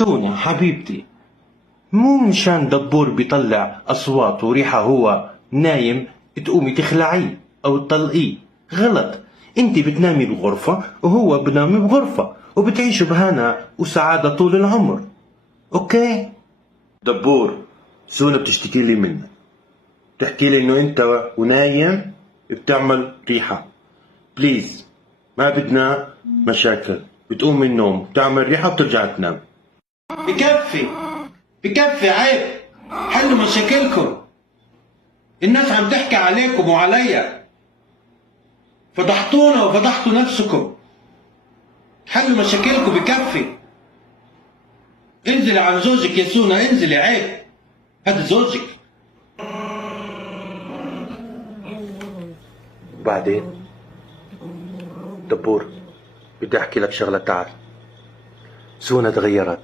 سونا حبيبتي، مو مشان دبور بيطلع أصوات وريحة هو نايم تقومي تخلعيه أو تطلقيه. غلط. انت بتنامي بغرفة وهو بنام بغرفة وبتعيشوا بهنا وسعادة طول العمر. اوكي؟ دبور، سونا بتشتكي لي منك، بتحكي لي انه انت ونايم بتعمل ريحة. بليز، ما بدنا مشاكل. بتقوم من النوم بتعمل ريحة وبترجع تنام. بكفي بكفي، عيب. حلوا مشاكلكم. الناس عم تحكي عليكم وعليا، فضحتونا وفضحتوا نفسكم. حلوا مشاكلكم، بكفي. انزلي عن زوجك يا سونا، انزلي، عيب. هذا زوجك. وبعدين دبور، بدي احكي لك شغله. تعال، سونا تغيرت.